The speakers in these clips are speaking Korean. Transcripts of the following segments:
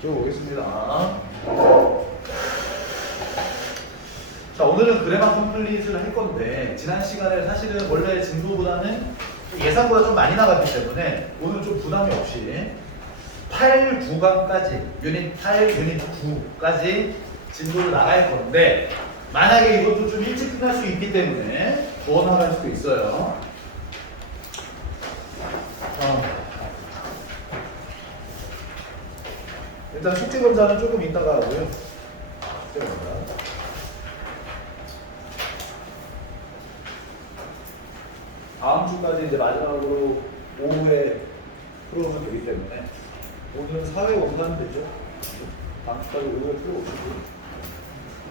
쭉 오겠습니다. 자, 오늘은 그래마 컴플릿을 할 건데 지난 시간에 사실은 원래 진도보다는 예상보다 좀 많이 나갔기 때문에 오늘 좀 부담이 없이 8, 9강까지 유닛 8, 유닛 9까지 진도를 나갈 건데 만약에 이것도 좀 일찍 끝날 수 있기 때문에 더 나갈 수도 있어요. 일단 숙제 검사는 조금 이따가 하고요. 숙제 검사. 다음 주까지 이제 마지막으로 오후에 풀어오면 되기 때문에 오늘은 사회 검사는 되죠. 다음 주까지 오후에 풀어오시고.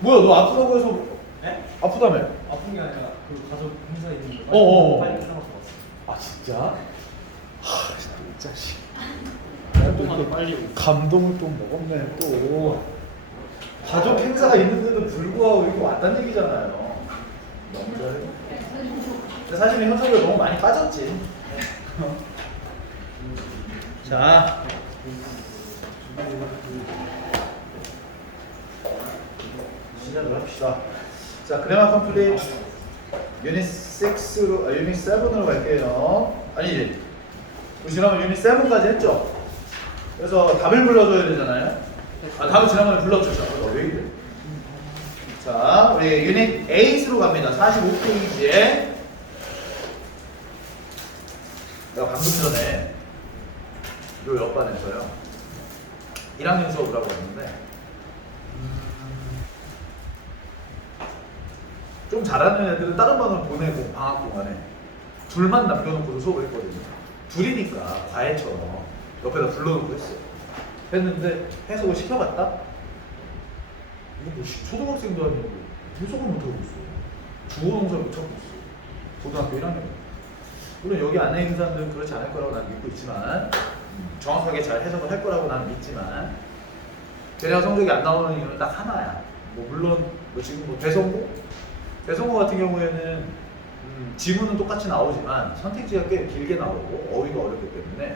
뭐야, 너 아프다고 해서? 네? 아프다며? 아픈 게 아니라 그 가족 행사 있는 거 어어어. 빨리 끝나고 왔어. 아 진짜? 하, 진짜 씨. 조금만 빨리 오고. 감동을 또 먹었네 또. 가족 행사가 있는데도 불구하고 이렇게 왔다는 얘기잖아요. 너무 잘해. 근데 사실 현석이가 너무 많이 빠졌지. 자, 시작을 합시다. 자, 그래마 컴플릿 유닛 6로 유닛 7으로 갈게요. 아니지. 우리 지난번 유닛 7까지 했죠. 그래서 답을 불러줘야 되잖아요. 아, 답을 지난번에 불러주죠. 왜 이래? 자, 우리 유닛 8으로 갑니다. 45페이지에 내가 방금 전에 요 옆반에서요 1학년 수업을 하고 왔는데 좀 잘하는 애들은 다른 반으로 보내고 방학 동안에 둘만 남겨놓고도 수업을 했거든요. 둘이니까 과외처럼 옆에다 불러놓고 했어요. 했는데 해석을 시켜봤다? 이거 뭐 초등학생도 아니고 해석을 못하고 있어. 주어 동사를 못 찾고 있어. 고등학교 1학년. 물론 여기 안에 있는 사람들은 그렇지 않을 거라고 난 믿고 있지만 정확하게 잘 해석을 할 거라고 나는 믿지만 걔네가 성적이 안 나오는 이유는 딱 하나야. 뭐 물론 뭐 지금 뭐 대성고 같은 경우에는 지문은 똑같이 나오지만 선택지가 꽤 길게 나오고 어휘가 어렵기 때문에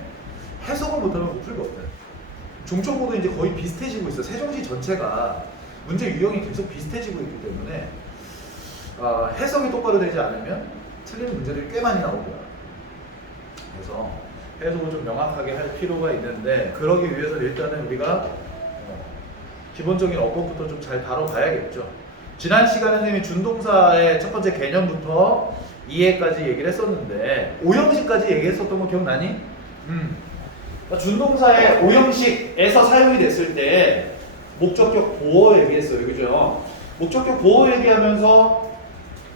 해석을 못하면 못 풀거든. 중점고도 이제 거의 비슷해지고 있어. 세종시 전체가 문제 유형이 계속 비슷해지고 있기 때문에 해석이 똑바로 되지 않으면 틀리는 문제들이 꽤 많이 나오고요. 그래서 해석을 좀 명확하게 할 필요가 있는데 그러기 위해서 일단은 우리가 기본적인 어법부터 좀 잘 다뤄봐야겠죠. 지난 시간에 선생님이 준동사의 첫 번째 개념부터 이해까지 얘기를 했었는데 오형식까지 얘기했었던 거 기억나니? 그러니까 준동사의 오형식에서 사용이 됐을 때 목적격 보어 얘기했어요. 그죠? 목적격 보어 얘기하면서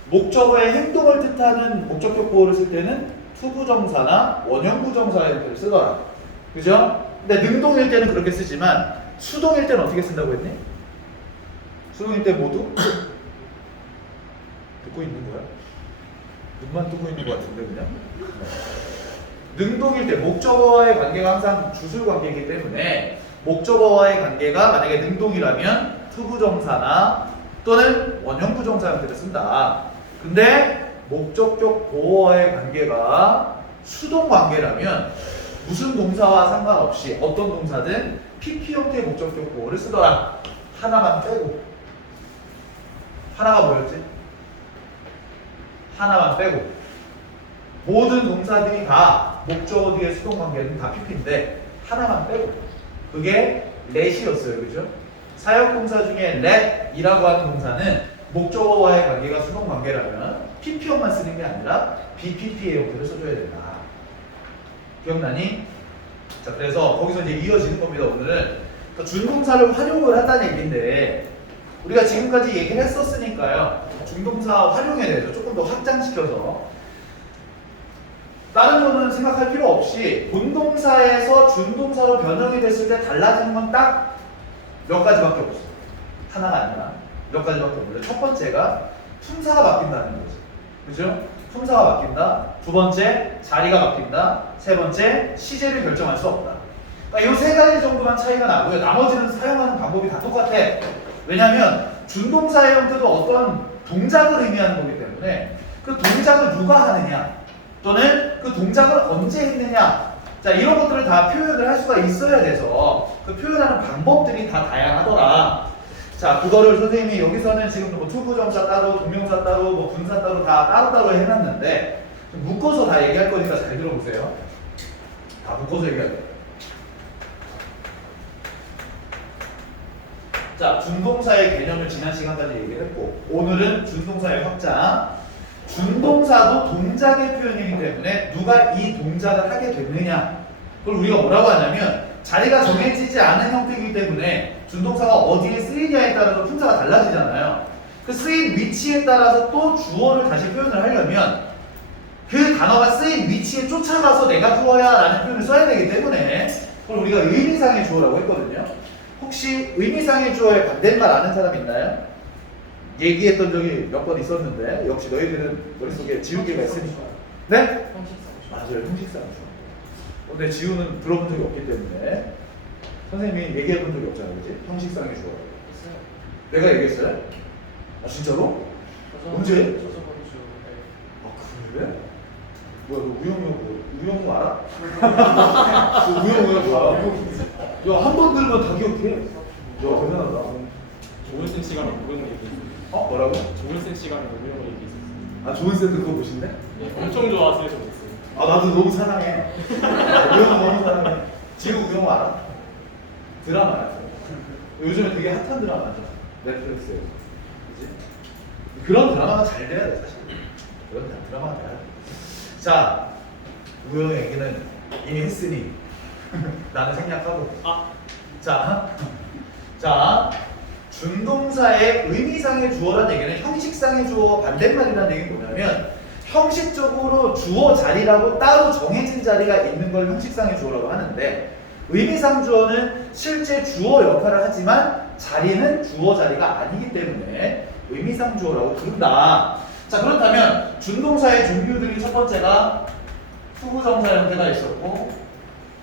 목적어의 행동을 뜻하는 목적격 보어를 쓸 때는 투부정사나 원형부정사의 형태를 쓰더라. 그죠? 근데 능동일 때는 그렇게 쓰지만 수동일 때는 어떻게 쓴다고 했니? 수동일 때 모두 듣고 있는 거야? 눈만 뜨고 있는 것 같은데 그냥? 능동일 때 목적어와의 관계가 항상 주술 관계이기 때문에 목적어와의 관계가 만약에 능동이라면 투부정사나 또는 원형부정사 형태를 쓴다. 근데 목적격 보어와의 관계가 수동 관계라면 무슨 동사와 상관없이 어떤 동사든 PP 형태의 목적격 보어를 쓰더라. 하나만 빼고. 하나가 뭐였지? 하나만 빼고. 모든 동사들이 다 목적어 뒤에 수동 관계는 다 PP인데 하나만 빼고. 그게 let이었어요. 그죠? 사역동사 중에 let이라고 하는 동사는 목적어와의 관계가 수동 관계라면 PP형만 쓰는 게 아니라 BPP의 형태를 써줘야 된다. 기억나니? 자, 그래서 거기서 이제 이어지는 겁니다. 오늘은 그러니까 준동사를 활용을 한다는 얘기인데 우리가 지금까지 얘기를 했었으니까요. 준동사 활용에 대해서 조금 더 확장시켜서 다른 거는 생각할 필요 없이 본동사에서 준동사로 변형이 됐을 때 달라지는 건 딱 몇 가지밖에 없어. 하나가 아니라 몇 가지밖에 없는데 첫 번째가 품사가 바뀐다는 거죠. 그죠? 품사가 바뀐다. 두 번째, 자리가 바뀐다. 세 번째, 시제를 결정할 수 없다. 그러니까 이 세 가지 정도만 차이가 나고요. 나머지는 사용하는 방법이 다 똑같아. 왜냐하면 준동사의 형태도 어떤 동작을 의미하는 거기 때문에 그 동작을 누가 하느냐 또는 그 동작을 언제 했느냐 자, 이런 것들을 다 표현을 할 수가 있어야 돼서 그 표현하는 방법들이 다 다양하더라. 자, 그거를 선생님이 여기서는 지금 뭐 투부정사 따로, 동명사 따로, 뭐 분사 따로 다 따로따로 해놨는데 좀 묶어서 다 얘기할 거니까 잘 들어보세요. 다 묶어서 얘기할 거예요. 자, 준동사의 개념을 지난 시간까지 얘기했고 오늘은 준동사의 확장. 준동사도 동작의 표현이기 때문에 누가 이 동작을 하게 됐느냐 그걸 우리가 뭐라고 하냐면 자리가 정해지지 않은 형태이기 때문에 준동사가 어디에 쓰이냐에 따라서 품사가 달라지잖아요. 그 쓰인 위치에 따라서 또 주어를 다시 표현을 하려면 그 단어가 쓰인 위치에 쫓아가서 내가 주어야 라는 표현을 써야 되기 때문에 그걸 우리가 의미상의 주어라고 했거든요. 혹시 의미상의 주어의 반대말 아는 사람 있나요? 얘기했던 적이 몇 번 있었는데 역시 너희들은 머릿속에 지우개가 있으니까. 네? 맞아요. 형식상 주어. 근데 지우는 들어본 적이 없기 때문에 선생님이 얘기해본 적이 없잖아요. 그치? 형식상의 주어. 내가 얘기했어요? 아 진짜로? 언제? 아 그래? 뭐야 너 우영우 알아? 너 우영우 알아? 야한 번 들으면 다 기억해. 야 대단하다. 조은생 시간에 모르는 거 얘기했어요. 뭐라고? 조은생 시간에 모르는 거 얘기했어요. 아 좋은 샌드 그거 보신대? 네, 엄청 좋아하세요, 저 봤어요. 아 나도 너무 사랑해. 우영우 너무 사랑해. 지금 우영우 알아? 드라마야. 요즘에 되게 핫한 드라마죠. 넷플릭스에. 그치? 그런 드라마가 잘 돼야 돼 사실. 그런 드라마가 돼야 돼. 자, 우영우 얘기는 이미 했으니 나는 생략하고. 자, 준동사의 의미상의 주어란 얘기는 형식상의 주어 반대말이라는 얘기는 뭐냐면 형식적으로 주어 자리라고 따로 정해진 자리가 있는 걸 형식상의 주어라고 하는데 의미상 주어는 실제 주어 역할을 하지만 자리는 주어 자리가 아니기 때문에 의미상 주어라고 부른다. 자, 그렇다면 준동사의 종류들이 첫 번째가 투부정사 형태가 있었고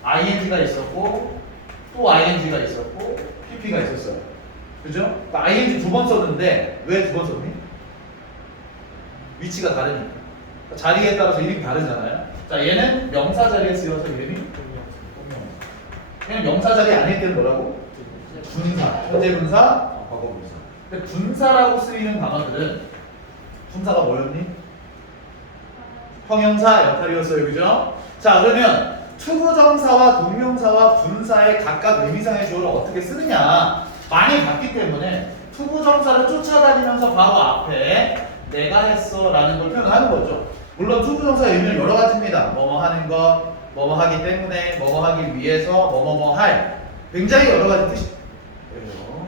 ing가 있었고 또 ing가 있었고 pp가 있었어요. 그죠? 그러니까 ing 두 번 썼는데 왜 두 번 썼니? 위치가 다르니까. 그러니까 자리에 따라서 이름이 다르잖아요. 자, 얘는 명사 자리에 쓰여서 이름이 동명사. 얘는 명사 자리에 아닐 때는 뭐라고? 분사. 현재 분사, 과거 분사. 근데 분사라고 쓰이는 단어들은 분사가 뭐였니? 형용사 역할이었어요. 그죠? 자, 그러면 투부정사와 동명사와 분사의 각각 의미상의 주어를 어떻게 쓰느냐 많이 봤기 때문에 투부정사를 쫓아다니면서 바로 앞에 내가 했어 라는 걸 표현하는 거죠. 물론 투부정사의 의미는 여러 가지입니다. 뭐뭐 하는 것, 뭐뭐 하기 때문에, 뭐뭐 하기 위해서, 뭐뭐뭐 할 굉장히 여러 가지 뜻이 그래요.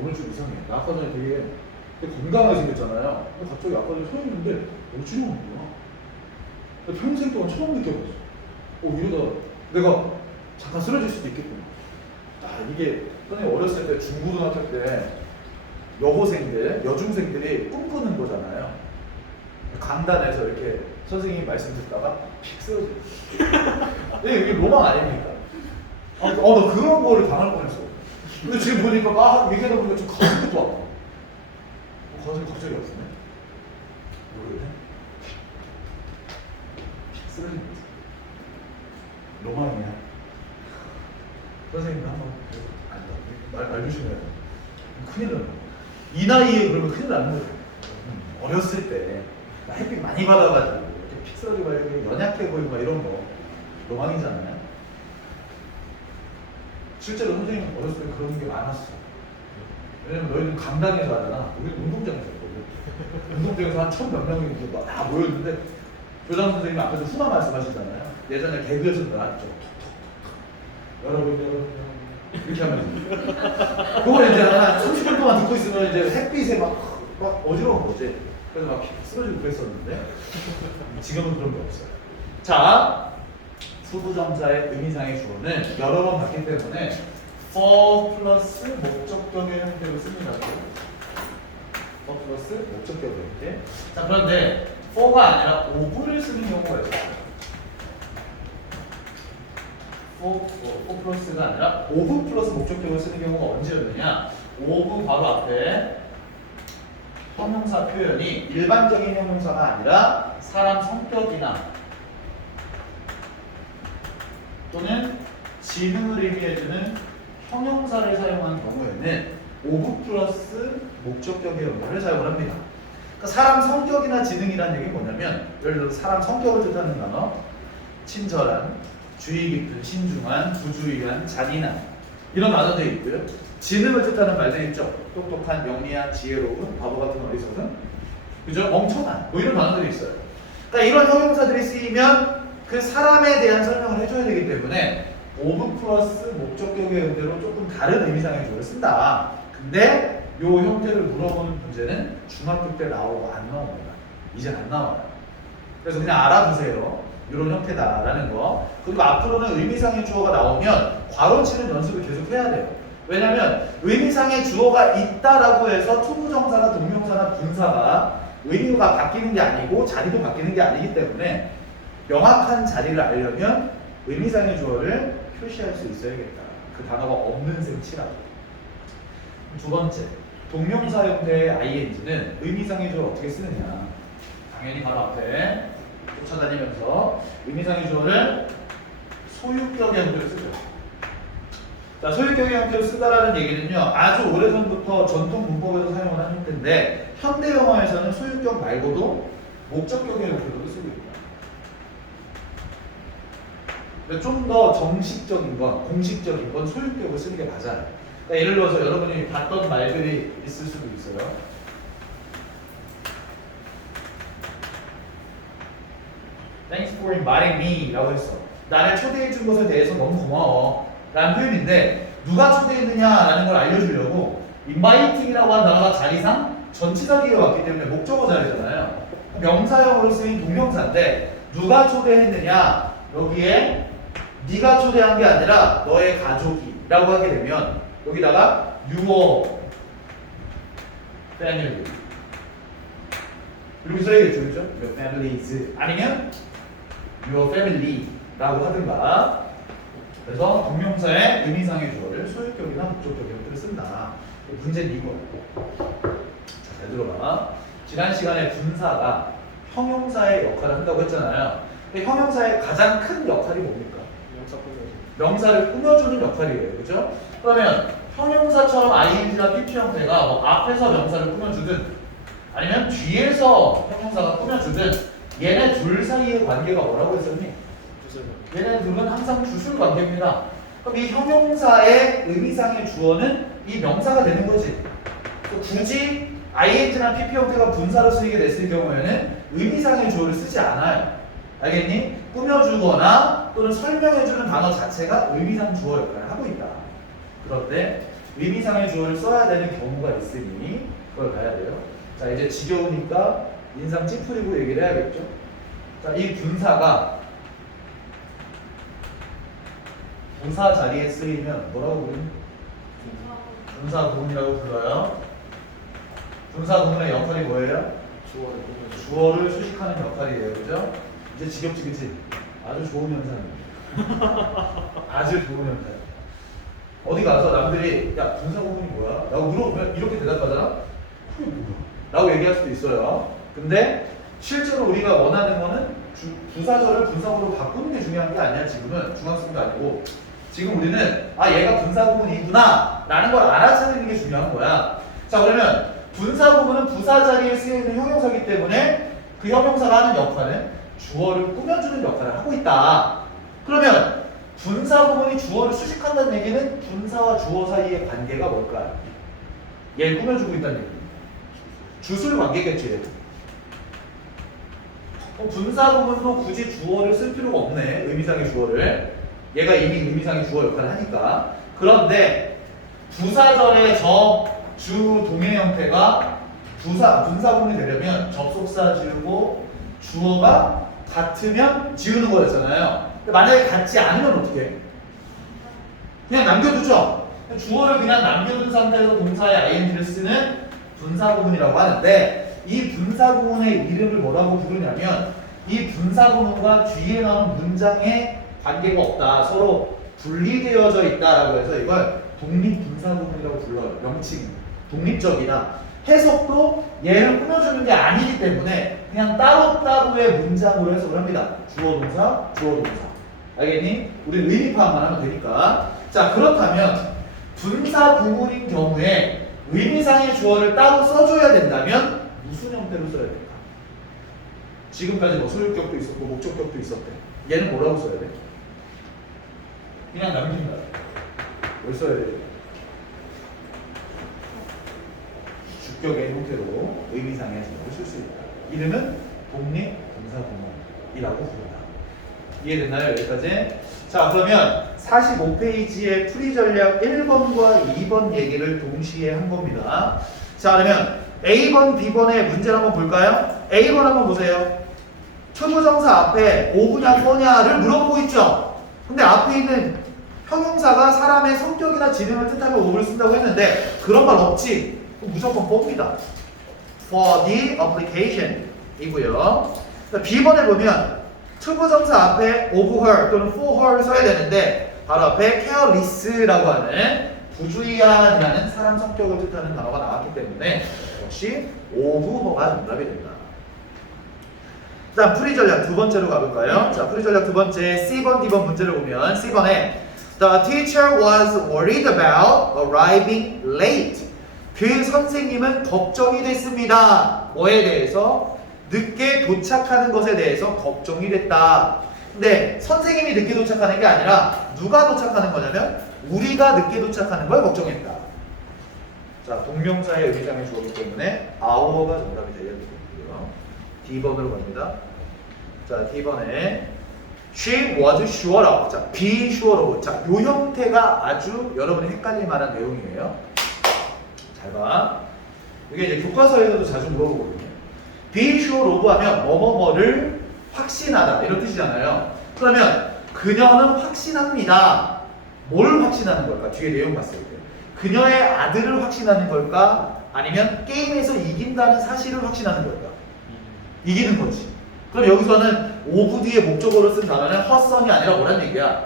오늘 좀 이상해. 나 아까 전에 되게 건강하게 생겼잖아요. 근데 갑자기 아까 전에 서 있는데 어지러운 거야. 평생 동안 처음 느껴봤어. 이러다 내가 잠깐 쓰러질 수도 있겠구나. 이게 선생님 어렸을 때 중고등학교 때 여고생들, 여중생들이 꿈꾸는 거잖아요. 강단에서 이렇게 선생님이 말씀 듣다가 픽 쓰러져. 이게 로망 아닙니까? 나 그런 거를 당할 뻔했어. 근데 지금 보니까 얘기하다 보니까 좀 가슴이 또 아파. 가슴이 갑자기 아프네. 왜 그래? 픽 쓰러진 거지. 로망이야. 선생님도 한번 말 조심해야 돼. 큰일 나요. 이 나이에 그러면 큰일 나는 거죠. 어렸을 때 햇빛 많이 받아가지고 이렇게 픽 쓰러지고 이렇게 연약해 보이고 막 이런 거 로망이잖아요. 실제로 선생님 어렸을 때 그런 게 많았어. 왜냐면 너희는 강당에서 하잖아. 우리는 운동장에서 했거든. 운동장에서 한 1,000몇 명이 다 모였는데 교장 선생님이 앞에서 후마 말씀하시잖아요. 예전에 개그에서도 나왔죠. 여러분 이렇게 하면 그걸 이제 한 30분 동안 듣고 있으면 이제 햇빛에 막 어지러운 거지. 그래서 막 쓰러지고 그랬었는데 지금은 그런 게 없어요. 자, 투부정사의 의미상의 주어는 여러 번 봤기 때문에 for 플러스 목적격의 형태로 씁니다. for 플러스 목적격의 형태. 자, 그런데 for가 아니라 of를 쓰는 경우가 있어요. for 플러스가 아니라 of 플러스 목적격을 쓰는 경우가 언제였느냐? of 바로 앞에 형용사 표현이 일반적인 형용사가 아니라 사람 성격이나 또는 지능을 의미해주는 형용사를 사용한 경우에는 오브 플러스 목적격의 형태를 사용을 합니다. 그러니까 사람 성격이나 지능이라는 얘기는 뭐냐면 예를 들어 사람 성격을 뜻하는 단어 친절한, 주의 깊은, 신중한, 부주의한, 잔인한 이런 단어들이 있고요. 지능을 뜻하는 말들이 있죠. 똑똑한, 영리한, 지혜로운, 바보 같은 어리석은, 그죠? 멍청한 뭐 이런 단어들이 있어요. 그러니까 이런 형용사들이 쓰이면 그 사람에 대한 설명을 해줘야 되기 때문에 오브 플러스 목적격의 형태로 조금 다른 의미상의 주어를 쓴다. 근데 이 형태를 물어보는 문제는 중학교 때 나오고 안 나옵니다. 이제 안 나와요. 그래서 그냥 알아두세요. 이런 형태다라는 거. 그리고 앞으로는 의미상의 주어가 나오면 괄호 치는 연습을 계속 해야 돼요. 왜냐면 의미상의 주어가 있다라고 해서 투부정사나 동명사나 분사가 의미가 바뀌는 게 아니고 자리도 바뀌는 게 아니기 때문에 명확한 자리를 알려면 의미상의 주어를 표시할 수 있어야겠다. 그 단어가 없는 셈 치라고. 두 번째, 동명사 형태의 ing는 의미상의 주어를 어떻게 쓰느냐. 당연히 바로 앞에 쫓아다니면서 의미상의 주어를 소유격의 형태로 쓰죠. 자, 소유격의 형태로 쓴다라는 얘기는요, 아주 오래전부터 전통 문법에서 사용을 하는 형태인데 현대 영어에서는 소유격 말고도 목적격의 형태로도 쓰고 있다. 좀 더 정식적인 건, 공식적인 건 소유격을 쓰는 게 맞아요. 그러니까 예를 들어서 여러분이 봤던 말들이 있을 수도 있어요. Thanks for inviting me 라고 했어. 나를 초대해 준 것에 대해서 너무 고마워 라는 표현인데 누가 초대했느냐라는 걸 알려주려고 inviting이라고 한 단어가 자리상 전치사기가 왔기 때문에 목적어 자리잖아요. 명사형으로 쓰인 동명사인데 누가 초대했느냐 여기에 네가 초대한 게 아니라 너의 가족이라고 하게 되면 여기다가 your family 이렇게 써야겠죠, 그렇죠? Your families 아니면 your family라고 하든가. 그래서 동명사의 의미상의 주어를 소유격이나 목적격 형태를 쓴다. 문제는 이거예요. 자, 잘 들어봐. 지난 시간에 분사가 형용사의 역할을 한다고 했잖아요. 근데 형용사의 가장 큰 역할이 뭡니까? 명사를 꾸며주는 역할이에요. 그죠? 그러면 형용사처럼 ing나 pp 형태가 뭐 앞에서 명사를 꾸며주든 아니면 뒤에서 형용사가 꾸며주든 얘네 둘 사이의 관계가 뭐라고 했었니? 얘네 둘은 항상 주술 관계입니다. 그럼 이 형용사의 의미상의 주어는 이 명사가 되는 거지. 굳이 ing나 pp 형태가 분사로 쓰이게 됐을 경우에는 의미상의 주어를 쓰지 않아요. 알겠니? 꾸며주거나 또는 설명해주는 단어 자체가 의미상 주어 역할을 하고 있다. 그런데 의미상의 주어를 써야 되는 경우가 있으니 그걸 봐야 돼요. 자, 이제 지겨우니까 인상 찌푸리고 얘기를 해야겠죠. 자, 이 분사가 분사 자리에 쓰이면 뭐라고 부르니? 분사 구문이라고 불러요. 분사 구문의 역할이 뭐예요? 주어를 수식하는 역할이에요. 그죠? 이제 지겹지, 그치? 아주 좋은 현상이에요. 아주 좋은 현상. 어디 가서 남들이 야 분사 구문이 뭐야? 라고 물어보면 이렇게 대답하잖아? 그게 뭐야? 라고 얘기할 수도 있어요. 근데 실제로 우리가 원하는 거는 부사절을 분사구로 바꾸는 게 중요한 게 아니야. 지금은 중학생도 아니고 지금 우리는 아 얘가 분사 구문이구나 라는 걸 알아차리는 게 중요한 거야. 자, 그러면 분사 구문은 부사 자리에 쓰여있는 형용사이기 때문에 그 형용사가 하는 역할은 주어를 꾸며주는 역할을 하고 있다. 그러면 분사 구문이 주어를 수식한다는 얘기는 분사와 주어 사이의 관계가 뭘까요? 얘를 꾸며주고 있다는 얘기. 주술 관계겠지. 분사 구문도 굳이 주어를 쓸 필요가 없네. 의미상의 주어를. 얘가 이미 의미상의 주어 역할을 하니까. 그런데 부사절의 주 동의 형태가 분사 구문이 되려면 접속사 지우고 주어가 같으면 지우는 거였잖아요. 근데 만약에 같지 않으면 어떻게 해? 그냥 남겨두죠. 주어를 그냥 남겨둔 상태에서 동사의 ing를 쓰는 분사 구문이라고 하는데 이 분사 구문의 이름을 뭐라고 부르냐면 이 분사 구문과 뒤에 나온 문장에 관계가 없다. 서로 분리되어져 있다라고 해서 이걸 독립 분사 구문이라고 불러요. 명칭 독립적이다. 해석도 얘를 꾸며주는 게 아니기 때문에 그냥 따로따로의 문장으로 해석을 합니다. 주어 동사, 주어 동사. 알겠니? 우리 의미 파악만 하면 되니까. 자, 그렇다면 분사 구문인 경우에 의미상의 주어를 따로 써줘야 된다면 무슨 형태로 써야 될까? 지금까지 뭐 소유격도 있었고 목적격도 있었대. 얘는 뭐라고 써야 돼? 그냥 남긴다. 뭘 써야 돼? 주격의 형태로 의미상의 주어를 쓸 수 있다. 이름은 독립분사구문이라고 부른다. 이해됐나요? 여기까지? 자, 그러면 45페이지의 풀이 전략 1번과 2번 얘기를 동시에 한 겁니다. 자, 그러면 A번, B번의 문제를 한번 볼까요? A번 한번 보세요. 투부정사 앞에 오구냐 뭐냐를 물어보고 있죠. 근데 앞에 있는 형용사가 사람의 성격이나 지능을 뜻하면 오를 쓴다고 했는데 그런 말 없지. 무조건 봅니다. For the application 이고요. B번에 보면 투부정사 앞에 of her 또는 for her를 써야 되는데 바로 앞에 careless라고 하는 부주의한이라는 사람 성격을 뜻하는 단어가 나왔기 때문에 역시 of her가 정답이 된다. 그 다음 풀이 전략 두 번째로 가볼까요? 자, 풀이 전략 두 번째 C번, D번 문제를 보면 C번에 The teacher was worried about arriving late. 그 선생님은 걱정이 됐습니다. 뭐에 대해서? 늦게 도착하는 것에 대해서 걱정이 됐다. 근데 선생님이 늦게 도착하는 게 아니라 누가 도착하는 거냐면 우리가 늦게 도착하는 걸 걱정했다. 자, 동명사의 의미상의 주어이기 때문에 our가 정답이 되어야 되고요. D번으로 갑니다. 자, D번에 She was sure of. 자, be sure of. 자, 요 형태가 아주 여러분이 헷갈릴 만한 내용이에요. 잘 봐. 이게 이제 교과서에서도 자주 물어보거든요. be sure of 하면 뭐뭐뭐를 확신하다 이런 뜻이잖아요. 그러면 그녀는 확신합니다. 뭘 확신하는 걸까? 뒤에 내용 봤을 때. 그녀의 아들을 확신하는 걸까? 아니면 게임에서 이긴다는 사실을 확신하는 걸까? 이기는 거지. 그럼 여기서는 오브 뒤에 목적어로 쓴 단어는 헛선이 아니라 뭐란 얘기야?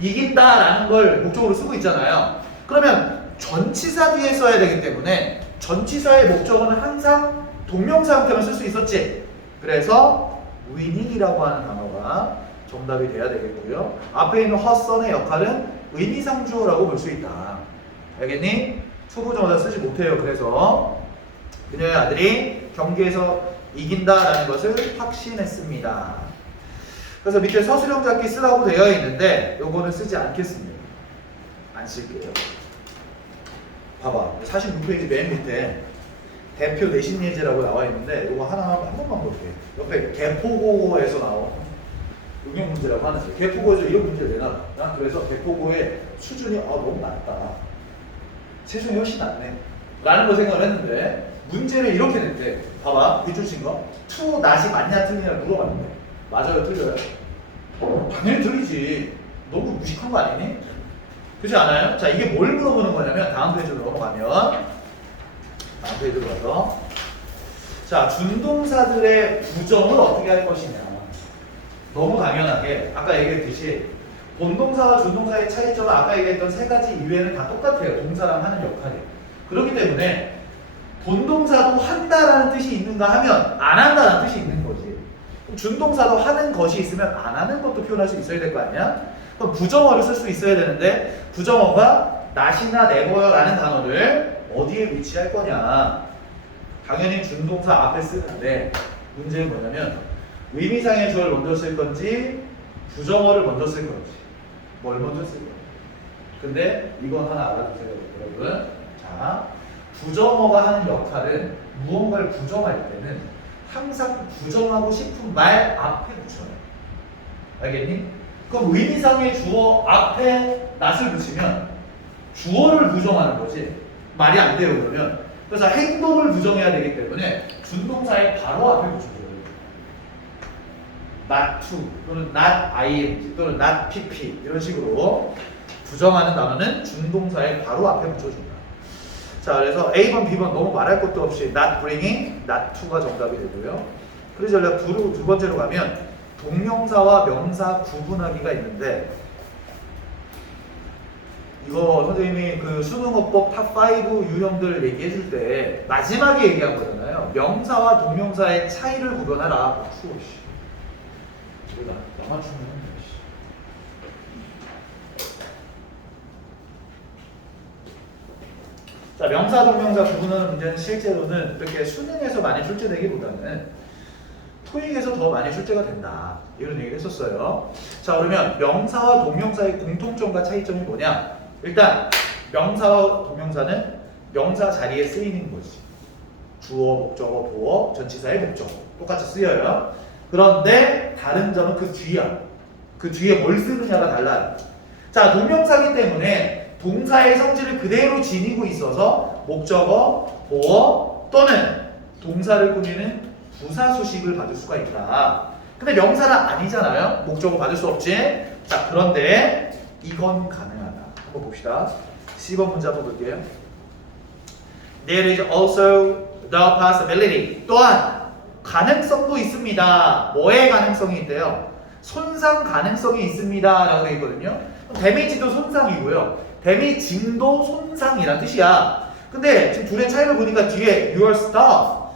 이긴다라는 걸 목적어로 쓰고 있잖아요. 그러면 전치사 뒤에 써야 되기 때문에 전치사의 목적어는 항상 동명사 형태만 쓸 수 있었지. 그래서 winning이라고 하는 단어가 정답이 돼야 되겠고요. 앞에 있는 헛선의 역할은 의미상주어라고 볼 수 있다. 알겠니? 투부정사 쓰지 못해요. 그래서 그녀의 아들이 경기에서 이긴다라는 것을 확신했습니다. 그래서 밑에 서술형 잡기 쓰라고 되어 있는데 요거는 쓰지 않겠습니다. 안 쓸게요. 봐봐. 46페이지 맨 밑에 대표 내신 예제라고 나와 있는데 요거 하나 한 번만 볼게요. 옆에 개포고에서 나온 응용 문제라고 하는데 개포고에서 이런 문제를 내놔. 그래서 개포고의 수준이 너무 낮다. 세종이 훨씬 낫네. 라는 걸 생각을 했는데 문제를 이렇게 냈대. 봐봐. 밑줄 친 거. to not이 맞냐 틀리냐 물어봤는데 맞아요 틀려요? 당연히 틀리지. 너무 무식한 거 아니니? 그렇지 않아요? 자, 이게 뭘 물어보는 거냐면 다음 페이지로 넘어가면 다음 페이지로 가서 자, 준동사들의 부정을 어떻게 할 것이냐. 너무 당연하게 아까 얘기했듯이 본동사와 준동사의 차이점은 아까 얘기했던 세 가지 이외에는 다 똑같아요. 동사랑 하는 역할이. 그렇기 때문에 본동사도 한다라는 뜻이 있는가 하면 안 한다라는 뜻이 있는 거지. 준동사도 하는 것이 있으면 안 하는 것도 표현할 수 있어야 될 거 아니야? 그럼 부정어를 쓸 수 있어야 되는데 부정어가 not이나 never라는 단어를 어디에 위치할 거냐. 당연히 준동사 앞에 쓰는데 문제는 뭐냐면 의미상의 주어를 먼저 쓸 건지 부정어를 먼저 쓸 건지 뭘 먼저 쓸 건지. 근데 이건 하나 알아두세요 여러분. 자, 부정어가 하는 역할은 무언가를 부정할 때는 항상 부정하고 싶은 말 앞에 붙여요. 알겠니? 그럼 의미상의 주어 앞에 not을 붙이면 주어를 부정하는 거지. 말이 안 돼요 그러면. 그래서 행동을 부정해야 되기 때문에 준동사의 바로 앞에 붙여줘요. not to 또는 not ing 또는 not pp 이런 식으로 부정하는 단어는 준동사의 바로 앞에 붙여준다. 자, 그래서 A번, B번 너무 말할 것도 없이 not bringing, not to가 정답이 되고요. 그래서 전략 두 번째로 가면 동명사와 명사 구분하기가 있는데 이거 선생님이 그 수능어법 탑5 유형들 얘기해줄 때 마지막에 얘기한 거잖아요. 명사와 동명사의 차이를 구분하라. 추워 씨. 나만 추면 자, 명사 동명사 구분하는 문제는 실제로는 이렇게 수능에서 많이 출제되기보다는 토익에서 더 많이 출제가 된다. 이런 얘기를 했었어요. 자, 그러면 명사와 동명사의 공통점과 차이점이 뭐냐? 일단 명사와 동명사는 명사 자리에 쓰이는 것이 주어, 목적어, 보어, 전치사의 목적 똑같이 쓰여요. 그런데 다른 점은 그 뒤야. 그 뒤에 뭘 쓰느냐가 달라요. 자, 동명사기 때문에 동사의 성질을 그대로 지니고 있어서 목적어, 보어 또는 동사를 꾸미는 부사 수식을 받을 수가 있다. 근데 명사는 아니잖아요. 목적어 받을 수 없지. 자, 그런데 이건 가능하다. 한번 봅시다. 10번 문제 한번 볼게요. There is also the possibility. 또한 가능성도 있습니다. 뭐의 가능성이 있대요? 손상 가능성이 있습니다. 라고 되어 있거든요. 데미지도 손상이고요. 데미징도 손상이란 뜻이야. 근데 지금 둘의 차이를 보니까 뒤에 your stuff,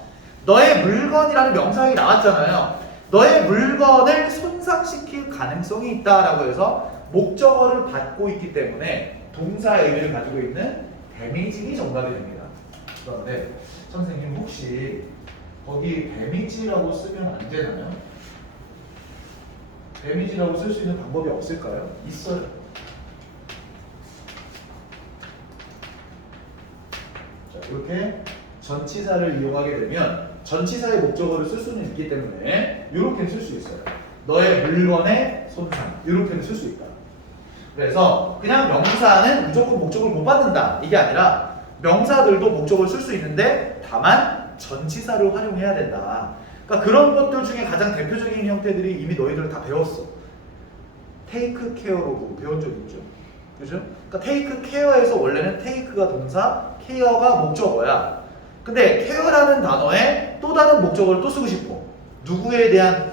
너의 물건이라는 명사형이 나왔잖아요. 너의 물건을 손상시킬 가능성이 있다라고 해서 목적어를 받고 있기 때문에 동사의 의미를 가지고 있는 데미징이 정답이 됩니다. 그런데 선생님 혹시 거기 데미지라고 쓰면 안 되나요? 데미지라고 쓸 수 있는 방법이 없을까요? 있어요. 자, 이렇게 전치사를 이용하게 되면 전치사의 목적어를 쓸 수는 있기 때문에 이렇게 쓸 수 있어요. 너의 물건의 손상 이렇게는 쓸 수 있다. 그래서 그냥 명사는 무조건 목적을 못 받는다 이게 아니라 명사들도 목적을 쓸 수 있는데 다만 전치사를 활용해야 된다. 그러니까 그런 것들 중에 가장 대표적인 형태들이 이미 너희들 다 배웠어. 테이크 케어로 배운 적 있죠. 그죠? 그러니까 테이크 케어에서 원래는 테이크가 동사, 케어가 목적어야. 근데 케어라는 단어에 또 다른 목적어를 또 쓰고 싶어. 누구에 대한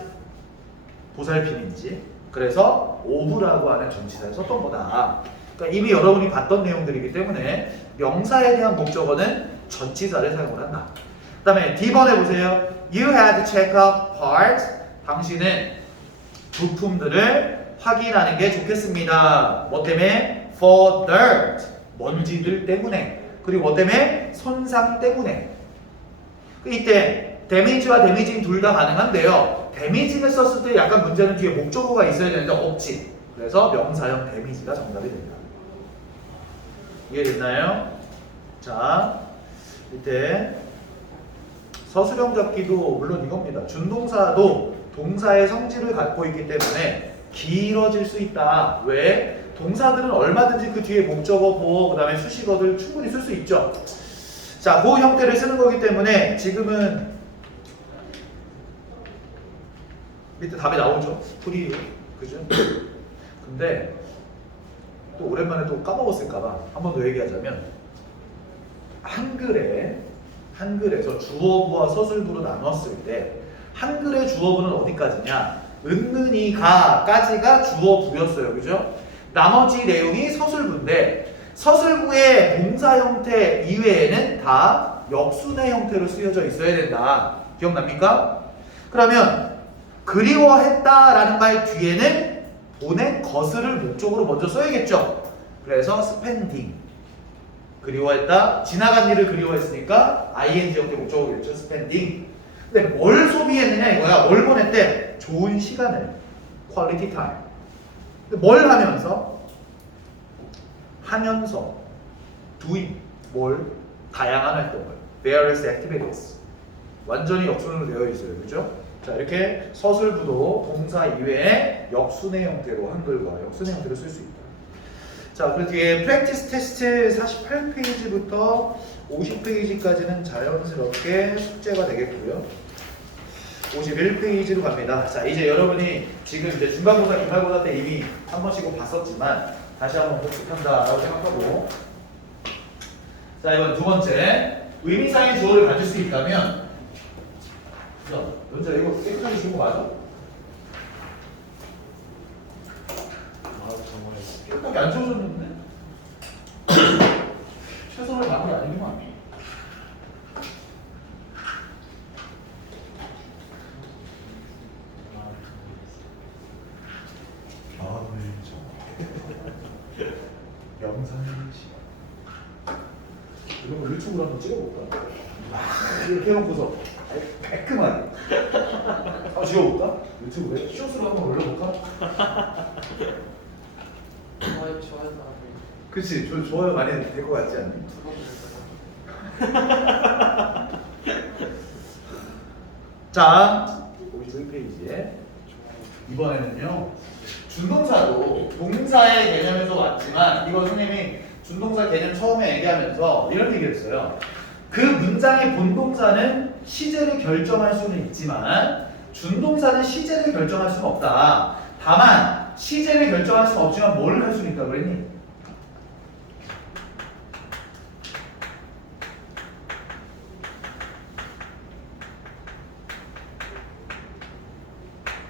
보살핌인지. 그래서 오브라고 하는 전치사를 썼던 거다. 그러니까 이미 여러분이 봤던 내용들이기 때문에 명사에 대한 목적어는 전치사를 사용을 한다. 그 다음에 D번에 보세요. You had to check up parts. 당신은 부품들을 확인하는 게 좋겠습니다. 뭐 때문에? For dirt. 먼지들 때문에. 그리고 뭐 때문에? 손상 때문에. 이때 damage와 damaging 둘 다 가능한데요. damage를 썼을 때 약간 문제는 뒤에 목적어가 있어야 되는데 없지. 그래서 명사형 damage가 정답이 됩니다. 이해됐나요? 자, 밑에 서술형 잡기도 물론 이겁니다. 준동사도 동사의 성질을 갖고 있기 때문에 길어질 수 있다. 왜? 동사들은 얼마든지 그 뒤에 목적어, 보어, 그 다음에 수식어들 충분히 쓸 수 있죠. 자, 그 형태를 쓰는 거기 때문에 지금은 밑에 답이 나오죠. 프리, 그죠? 근데 또 오랜만에 또 까먹었을까봐 한 번 더 얘기하자면 한글에서 주어부와 서술부로 나눴을 때 한글의 주어부는 어디까지냐? 은근히 가까지가 주어부였어요. 그죠? 나머지 내용이 서술부인데 서술부의 동사 형태 이외에는 다 역순의 형태로 쓰여져 있어야 된다. 기억납니까? 그러면 그리워했다라는 말 뒤에는 보낸 것을 목적으로 먼저 써야겠죠. 그래서 spending 그리워했다. 지나간 일을 그리워했으니까 ing 형태 목적어겠죠. spending. 근데 뭘 소비했느냐 이거야. 뭘 보냈대? 좋은 시간을. quality time. 근데 뭘 하면서? doing. 뭘? 다양한 활동을. various activities. 완전히 역순으로 되어 있어요. 그죠? 자, 이렇게 서술부도 동사 이외에 역순의 형태로 한글과 역순의 형태로 쓸 수 있다. 자, 그 뒤에 프랙티스 테스트 48페이지부터 50페이지까지는 자연스럽게 숙제가 되겠고요. 51페이지로 갑니다. 자, 이제 여러분이 지금 이제 중간고사, 기말고사 때 이미 한 번씩 봤었지만 다시 한번 복습한다라고 생각하고, 자, 이번 두 번째 의미상의 주어를 가질 수 있다면, 연자 이거 깨끗하게 준 거 맞아? 아 정말 깨끗하게 안 지워졌는데? 최선을 다한 게 아니구만. 영상의 시간. 이런 거 유튜브로 한번 찍어볼까? 이렇게 해놓고서 깔끔하게 한번 지워볼까? 유튜브에 숏으로 한번 올려볼까? 좋아요 사람이 그치, 좋아요 많이 될 것 같지 않니? 자, 52페이지에 이번에는요 준동사도 동사의 개념에서 왔지만 이거 선생님이 준동사 개념 처음에 얘기하면서 이런 얘기를 했어요. 그 문장의 본동사는 시제를 결정할 수는 있지만 준동사는 시제를 결정할 수는 없다. 다만 시제를 결정할 수는 없지만 뭘 할 수는 있다 그랬니?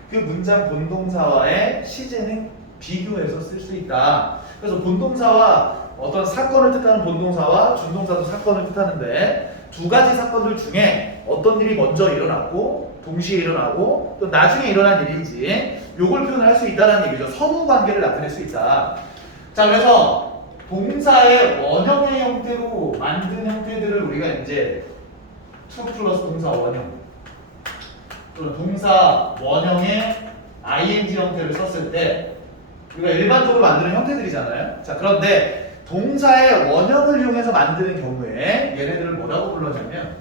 그 문장 본동사와의 시제는 비교해서 쓸 수 있다. 그래서 본동사와 어떤 사건을 뜻하는 본동사와 준동사도 사건을 뜻하는데 두 가지 사건들 중에 어떤 일이 먼저 일어났고 동시에 일어나고 또 나중에 일어난 일인지 요걸 표현할 수 있다는 얘기죠. 선후 관계를 나타낼 수 있다. 자, 그래서 동사의 원형의 형태로 만든 형태들을 우리가 이제 to 플러스 동사 원형 또는 동사 원형의 ing 형태를 썼을 때 우리가 일반적으로 만드는 형태들이잖아요. 자, 그런데 동사의 원형을 이용해서 만드는 경우에 얘네들을 뭐라고 불렀냐면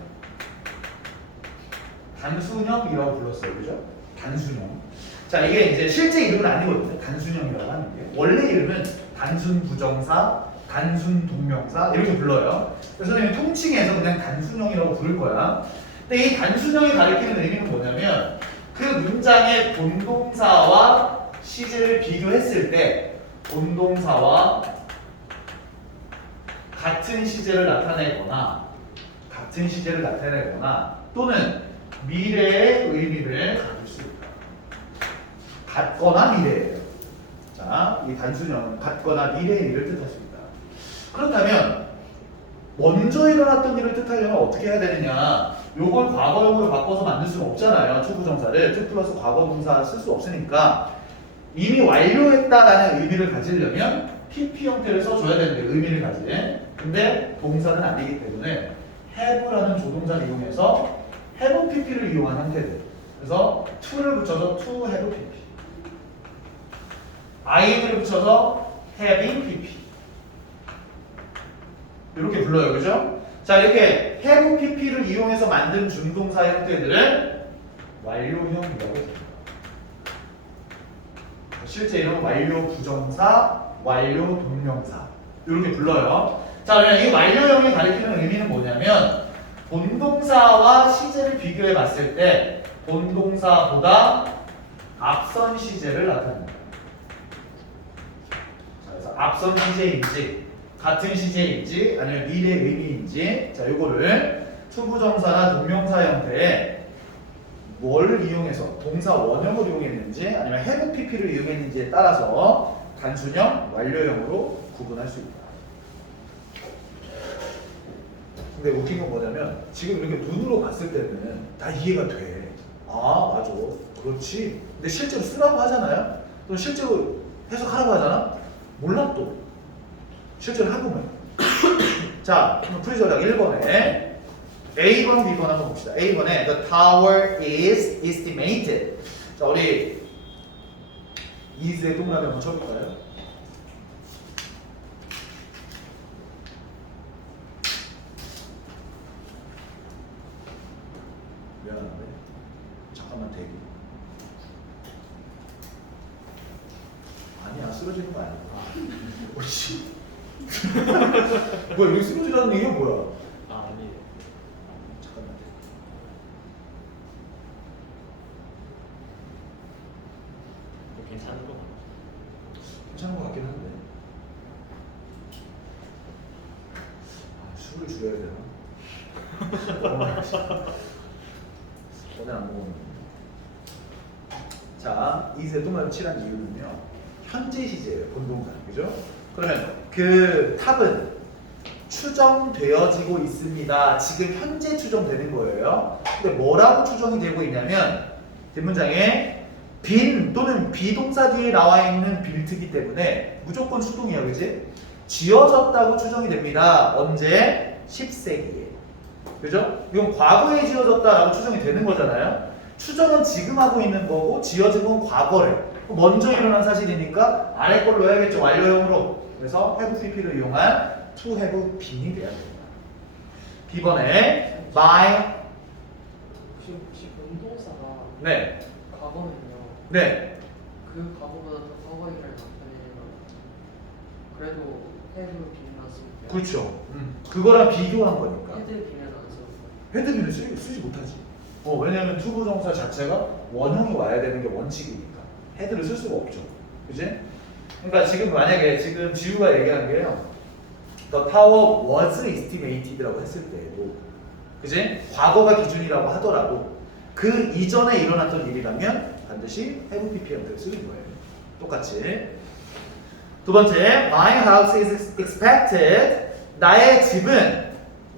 단순형이라고 불렀어요. 그죠? 단순형. 자, 이게 이제 실제 이름은 아니거든요. 단순형이라고 하는 게. 원래 이름은 단순 부정사, 단순 동명사 이렇게 불러요. 그래서 선생님이 통칭해서 그냥 단순형이라고 부를 거야. 근데 이 단순형이 가리키는 의미는 뭐냐면 그 문장의 본동사와 시제를 비교했을 때 본동사와 같은 시제를 나타내거나 또는 미래의 의미를 가질 수 있다. 같거나 미래예요. 자, 이 단순형은 같거나 미래의 일을 뜻할 수 있다. 그렇다면 먼저 일어났던 일을 뜻하려면 어떻게 해야 되느냐? 요걸 과거형으로 바꿔서 만들 수는 없잖아요. 투부정사를 to 플러스 과거분사 쓸 수 없으니까 이미 완료했다라는 의미를 가지려면 PP 형태를 써줘야 되는데 의미를 가진. 근데 동사는 아니기 때문에 have라는 조동사를 이용해서 have PP를 이용한 형태들. 그래서 to를 붙여서 to have PP, ing를 붙여서 having PP 이렇게 불러요, 그죠? 자, 이렇게 have PP를 이용해서 만든 준동사 형태들을 완료형이라고 합니다. 실제 이름은 완료 부정사, 완료 동명사 이렇게 불러요. 자, 그러면 이 완료형이 가리키는 의미는 뭐냐면 본동사와 시제를 비교해 봤을 때 본동사보다 앞선 시제를 나타냅니다. 자, 그래서 앞선 시제인지 같은 시제인지 아니면 미래 의미인지 자, 요거를 투부정사나 동명사 형태에 뭘 이용해서 동사 원형을 이용했는지 아니면 have pp를 이용했는지에 따라서 단순형, 완료형으로 구분할 수 있다. 근데 웃긴 건 뭐냐면 지금 이렇게 눈으로 봤을 때는 다 이해가 돼. 아, 맞아. 그렇지. 근데 실제로 쓰라고 하잖아요. 또 실제로 해석하라고 하잖아. 몰라 또. 실제로 해보면. 자, 그럼 풀이전략 1번에 A번, B번 한번 봅시다. A번에 The tower is estimated. 자, 우리 is의 동그라미 한번 쳐볼까요? 미안한데 잠깐만 대기. 아니야, 쓰러지는 거 아니야. 오씨. 뭐야, 여기 쓰러지라는 얘기가 뭐야? 아 아니에요. 잠깐만. 괜찮은 거 같아요. 괜찮은 것 같긴 한데. 아, 술을 줄여야 되나? 오늘 안 먹었는데. 자, 이세 동그라미 칠한 이유는요. 현재 시제예요, 본동사. 그죠? 그러면 그 탑은 추정되어지고 있습니다. 지금 현재 추정되는 거예요. 근데 뭐라고 추정이 되고 있냐면 뒷문장에 빈 또는 비동사 뒤에 나와 있는 빌트기 때문에 무조건 수동이야, 그지? 지어졌다고 추정이 됩니다. 언제? 10세기에. 그죠? 이건 과거에 지어졌다라고 추정이 되는 거잖아요. 추정은 지금 하고 있는 거고 지어진 건 과거래. 먼저 일어난 사실이니까 아래 걸로 해야겠죠. 완료형으로. 그래서 have pp를 이용한 to have been이 돼야 됩니다. B번에 by 혹시 운동사가 네. 과거면요. 네. 그 과거보다 더 과거이를 나타내면 그래도 have been만 쓰면 돼요. 그렇죠. 그거랑 비교한 거니까. 헤드 been은 안 쓰는 거예요. 헤드비는 쓰지 못하지. 왜냐하면 투부정사 자체가 원형이 와야 되는 게 원칙이니까 헤드를 쓸 수가 없죠. 그지? 그러니까 지금 만약에 지금 지우가 얘기한 게요. The tower was estimated라고 했을 때에도 그지? 과거가 기준이라고 하더라도 그 이전에 일어났던 일이라면 반드시 have ppm을 쓰는 거예요. 똑같이. 두 번째, my house is expected. 나의 집은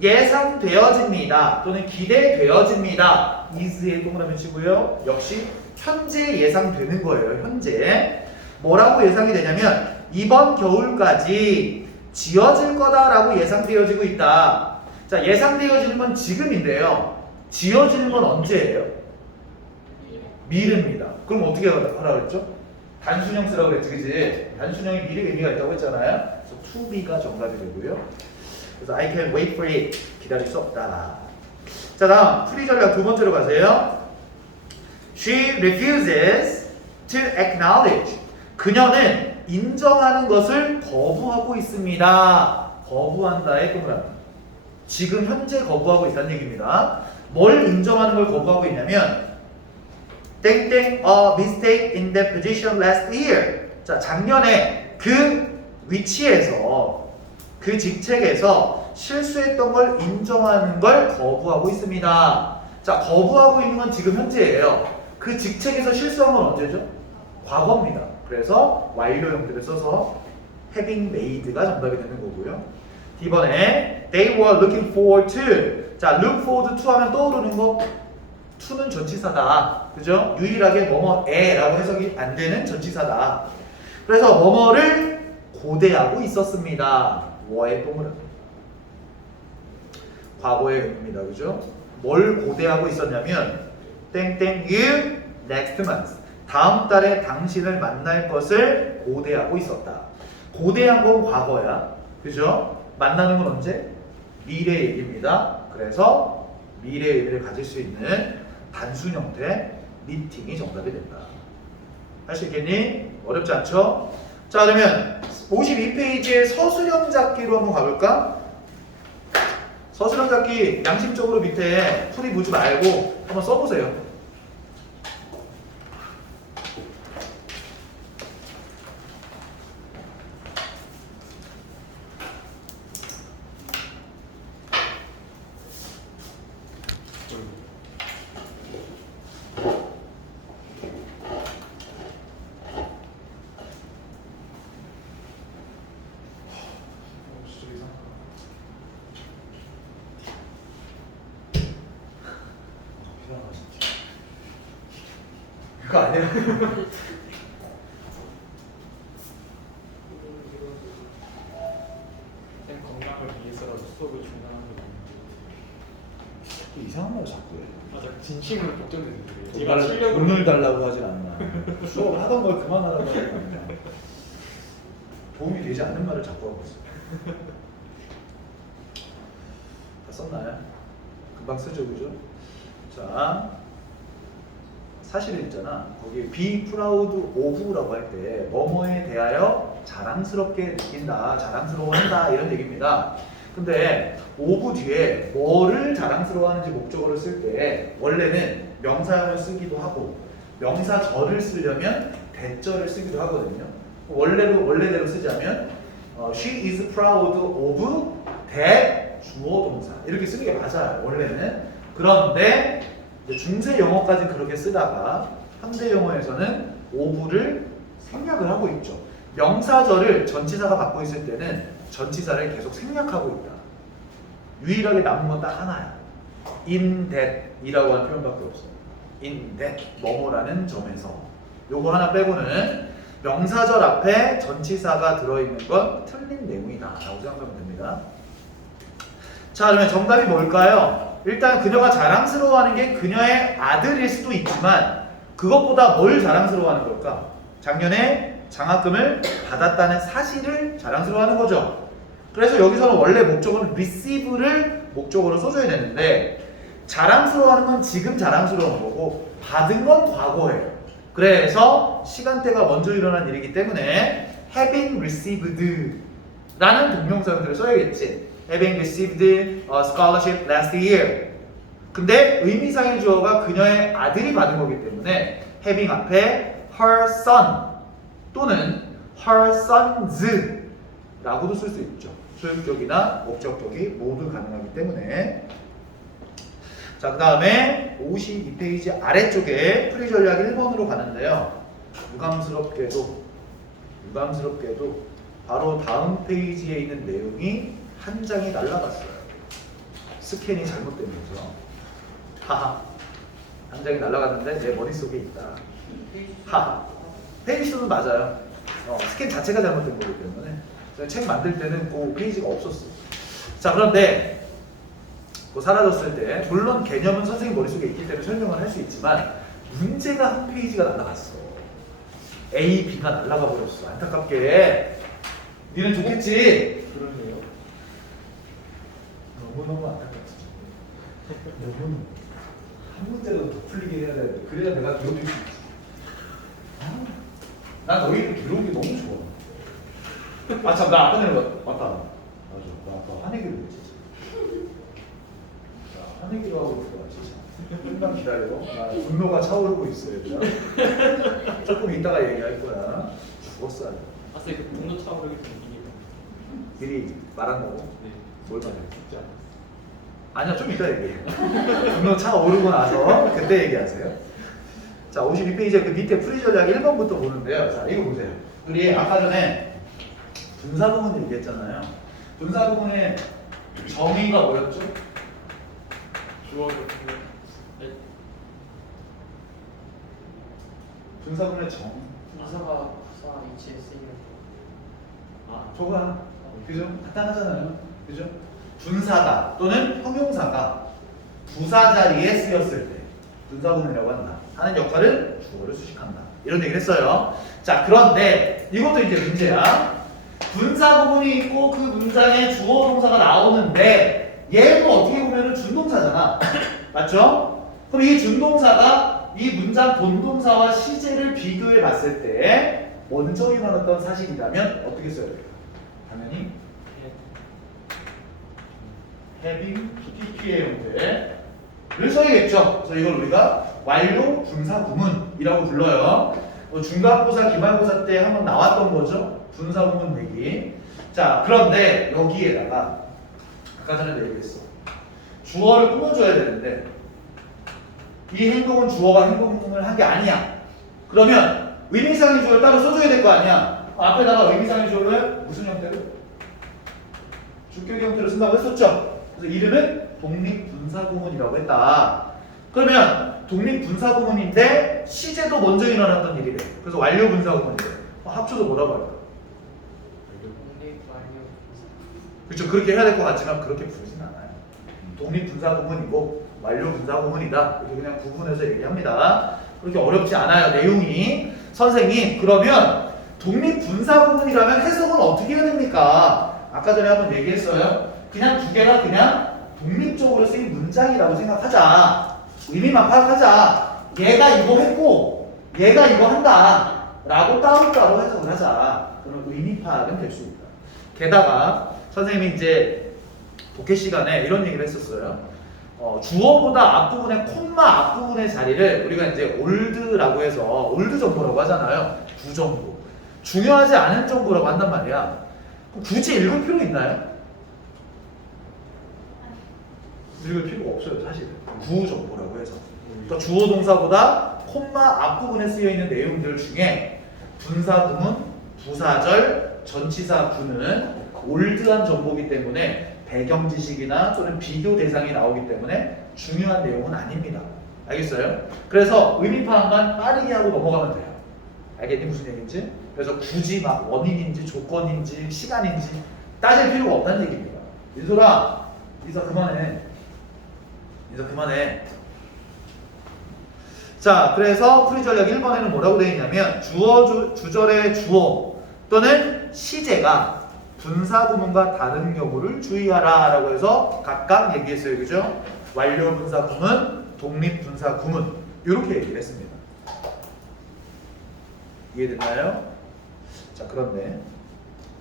예상되어집니다. 또는 기대되어집니다. is에 동그라미 치고요. 역시 현재 예상되는 거예요. 현재. 뭐라고 예상이 되냐면 이번 겨울까지 지어질 거다라고 예상되어지고 있다. 자, 예상되어지는 건 지금인데요. 지어지는 건 언제예요? 미래입니다. 그럼 어떻게 하라 그랬죠? 단순형 쓰라고 그랬지, 그지? 단순형이 미래 의미가 있다고 했잖아요. 그래서 to be가 정답이 되고요. 그래서 I can wait for it. 기다릴 수 없다. 자, 다음 프리저리아 두 번째로 가세요. She refuses to acknowledge. 그녀는 인정하는 것을 거부하고 있습니다. 거부한다의 동그라미. 지금 현재 거부하고 있다는 얘기입니다. 뭘 인정하는 걸 거부하고 있냐면 땡땡 a mistake in that position last year. 자, 작년에 그 위치에서 그 직책에서 실수했던 걸 인정하는 걸 거부하고 있습니다. 자, 거부하고 있는 건 지금 현재예요. 그 직책에서 실수한 건 언제죠? 과거입니다. 그래서 완료형들을 써서 having made가 정답이 되는 거고요. D번에 they were looking forward to. 자, look forward to 하면 떠오르는 거 to는 전치사다. 그죠? 유일하게 뭐뭐에라고 해석이 안 되는 전치사다. 그래서 뭐뭐를 고대하고 있었습니다. 뭐의 동그라미. 과거의 의미입니다. 그죠? 뭘 고대하고 있었냐면 땡땡 you next month. 다음 달에 당신을 만날 것을 고대하고 있었다. 고대한 건 과거야. 그죠? 만나는 건 언제? 미래 얘기입니다. 그래서 미래 의미를 가질 수 있는 단순 형태 미팅이 정답이 된다. 할 수 있겠니? 어렵지 않죠? 자, 그러면 52페이지에 서술형 잡기로 한번 가볼까? 서술형 잡기 양심적으로 밑에 풀이 보지 말고 한번 써보세요. 그거 아니야? 쌤 건강을 위해서라도 수업을 중단하는 게 맞는데. 이상한 말 자꾸 해. 맞아, 진심으로 걱정되는데. 돈을 달라고 하진 않나. 수업을 하던 걸 그만하라고 하진 않나. 도움이 되지 않는 말을 자꾸 하고 있어. 다 썼나요? 금방 쓰죠, 그죠? 자, 사실은 있잖아. 거기 be proud of라고 할 때 뭐뭐에 대하여 자랑스럽게 느낀다, 자랑스러워한다 이런 얘기입니다. 근데 of 뒤에 뭐를 자랑스러워하는지 목적어를 쓸 때 원래는 명사형을 쓰기도 하고 명사절을 쓰려면 대절을 쓰기도 하거든요. 원래대로 쓰자면 she is proud of that 주어 동사 이렇게 쓰는 게 맞아요. 원래는. 그런데 중세 영어까지 그렇게 쓰다가 현대 영어에서는 of를 생략을 하고 있죠. 명사절을 전치사가 받고 있을 때는 전치사를 계속 생략하고 있다. 유일하게 남은 건 딱 하나야. in that 이라고 하는 표현밖에 없어. in that 뭐뭐라는 점에서 요거 하나 빼고는 명사절 앞에 전치사가 들어있는 건 틀린 내용이다 라고 생각하면 됩니다. 자, 그러면 정답이 뭘까요? 일단 그녀가 자랑스러워하는 게 그녀의 아들일 수도 있지만 그것보다 뭘 자랑스러워하는 걸까? 작년에 장학금을 받았다는 사실을 자랑스러워하는 거죠. 그래서 여기서는 원래 목적어는 receive를 목적어로 써줘야 되는데 자랑스러워하는 건 지금 자랑스러운 거고 받은 건 과거예요. 그래서 시간대가 먼저 일어난 일이기 때문에 having received 라는 동명사형태를 써야겠지. having received a scholarship last year. 근데 의미상의 주어가 그녀의 아들이 받은 거기 때문에 having 앞에 her son 또는 her sons 라고도 쓸 수 있죠. 소유격이나 목적격이 모두 가능하기 때문에. 자, 그 다음에 52페이지 아래쪽에 풀이 전략 1번으로 가는데요. 유감스럽게도 바로 다음 페이지에 있는 내용이 한 장이 날라갔어요. 스캔이 잘못되면서. 하하. 한 장이 날라갔는데 내 머릿속에 있다. 하하. 페이지 수는 맞아요. 스캔 자체가 잘못된 거기 때문에 제가 책 만들 때는 그 페이지가 없었어. 자, 그런데 그 사라졌을 때 물론 개념은 선생님 머릿속에 있기 때문에 설명을 할 수 있지만 문제가 한 페이지가 날라갔어. A, B가 날라가 버렸어. 안타깝게. 니는 좋겠지? 그러네요. 너무너무 안타깝지. 너무너무 한 문제라도 더 풀리게 해야 되는데 그래야 내가 들어줄 수 있지. 난 너희들 들어온 게 너무 좋아. 아, 참, 나 아까 전에 맞다. 맞아. 나 아까 화내기로 했지. 나 화내기로 하고 있어, 진짜. 조금만 기다려. 나 분노가 차오르고 있어, 얘들아. 조금 이따가 얘기할 거야. 죽었어. 아, 쌤, 그 분노 차오르기 전이에요. 미리 말한다고? 네. 뭘 말해? 쉽지 않아요. 아니야, 좀 이따 얘기해. 분노 차오르고 나서 그때 얘기하세요. 자, 52페이지에 그 밑에 풀이 전략 1번부터 보는데요. 자, 이거 보세요. 우리 아까 전에 분사구문 얘기했잖아요. 분사구문의 정의가 뭐였죠? 주어가 네. 분사구문의 정. 분사가 부사 HS이면 저거 그죠? 간단하잖아요. 그죠? 분사가 또는 형용사가 부사 자리에 쓰였을 때 분사구문이라고 한다. 하는 역할은 주어를 수식한다. 이런 얘기를 했어요. 자, 그런데 이것도 이제 문제야. 분사구문이 있고 그 문장에 주어 동사가 나오는데 얘도 어떻게 보면 준동사잖아. 맞죠? 그럼 이 준동사가 이 문장 본동사와 시제를 비교해 봤을 때 먼저 일어났던 사실이라면 어떻게 써야 돼요? 당연히 having PP의 형태를 써야겠죠. 그래서 이걸 우리가 완료 분사구문이라고 불러요. 중간고사, 기말고사 때 한번 나왔던 거죠. 분사구문 내기. 자, 그런데 여기에다가 아까 전에도 얘기했어. 주어를 꾸며줘야 되는데 이 행동은 주어가 행동을 한 게 아니야. 그러면 의미상의 주어를 따로 써줘야 될 거 아니야. 앞에다가 의미상의 주어를 무슨 형태로? 주격 형태로 쓴다고 했었죠. 그래서 이름은 독립분사구문이라고 했다. 그러면 독립분사구문인데 시제도 먼저 일어났던 일이래. 그래서 완료분사구문이래. 합쳐서 뭐라고 할까? 독립 완료 분사. 그렇죠. 그렇게 해야 될 것 같지만 그렇게 부르진 않아요. 독립분사구문이고 완료분사구문이다. 이렇게 그냥 구분해서 얘기합니다. 그렇게 어렵지 않아요. 내용이. 선생님, 그러면 독립분사구문이라면 해석은 어떻게 해야 됩니까? 아까 전에 한번 얘기했어요. 그냥 두 개가 그냥 독립적으로 쓰인 문장이라고 생각하자. 의미만 파악하자. 얘가 이거 했고 얘가 이거 한다 라고 따로따로 해석을 하자. 그럼 의미 파악은 될 수 있다. 게다가 선생님이 이제 독해 시간에 이런 얘기를 했었어요. 주어보다 앞부분의 콤마 앞부분의 자리를 우리가 이제 올드라고 해서 올드 정보라고 하잖아요. 구정보. 중요하지 않은 정보라고 한단 말이야. 굳이 읽을 필요 있나요? 읽을 필요가 없어요, 사실. 구정보라고 해서. 그러니까 주어 동사보다 콤마 앞부분에 쓰여 있는 내용들 중에 분사구문, 부사절, 전치사 구는 올드한 정보이기 때문에 배경 지식이나 또는 비교 대상이 나오기 때문에 중요한 내용은 아닙니다. 알겠어요? 그래서 의미 파악만 빠르게 하고 넘어가면 돼요. 알겠니? 무슨 얘기인지? 그래서 굳이 막 원인인지 조건인지 시간인지 따질 필요가 없다는 얘기입니다. 민소라, 이사 그만해. 이사 그만해. 자, 그래서 풀이 전략 1번에는 뭐라고 되어 있냐면 주절의 주어 또는 시제가 분사 구문과 다른 경우를 주의하라 라고 해서 각각 얘기했어요. 그죠? 완료 분사 구문, 독립 분사 구문 이렇게 얘기를 했습니다. 이해됐나요? 자, 그런데